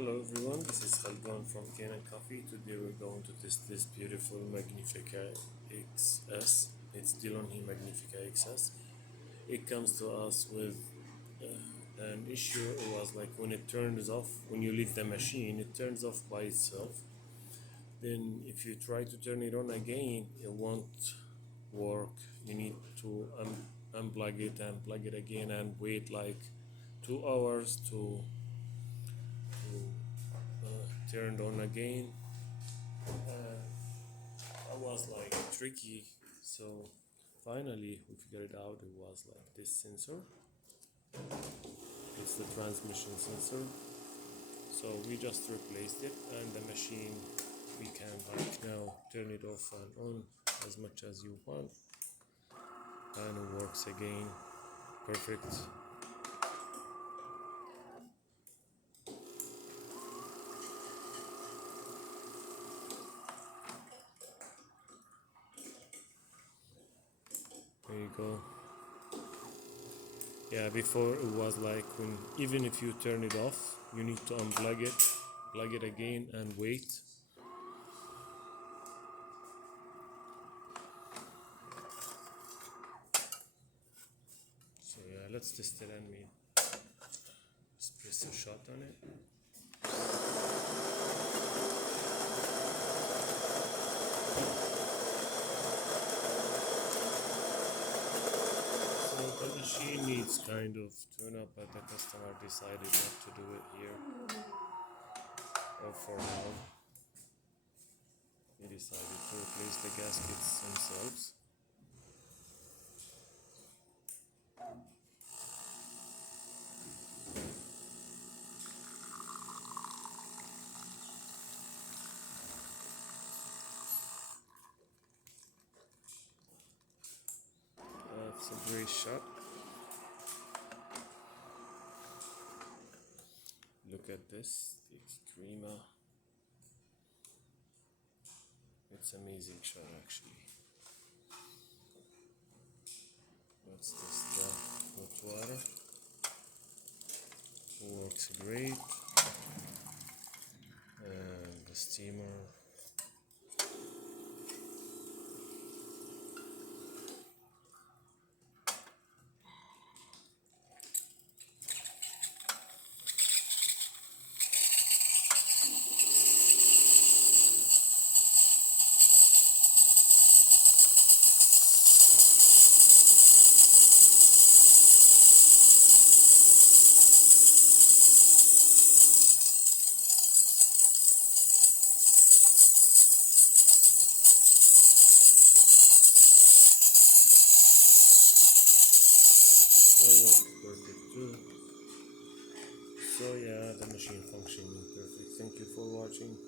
Hello everyone, this is Khalgan from Kanen Coffee. Today we're going to test this beautiful Magnifia XS. It's DeLonghi Magnifia XS. It comes to us with an issue. It was like when it turns off, when you leave the machine, it turns off by itself. Then if you try to turn it on again, it won't work. You need to unplug it and plug it again and wait like 2 hours to turned on again. That was like tricky, so finally we figured it out. It was like this sensor. It's the transmission sensor, so we just replaced it, and the machine, we can like now turn it off and on as much as you want, and it works again perfect. There you go. Yeah, before it was like when even if you turn it off, you need to unplug it, plug it again, and wait. So yeah, let's test it and make espresso shot on it. The machine needs kind of tune up, but the customer decided not to do it here. Or for now, he decided to replace the gaskets themselves. That's a great shot. Look at this, it's creamer. It's amazing shot actually. Let's test the hot water. Works great. And the steamer. That works perfect too. So yeah, the machine functioning perfect. Thank you for watching.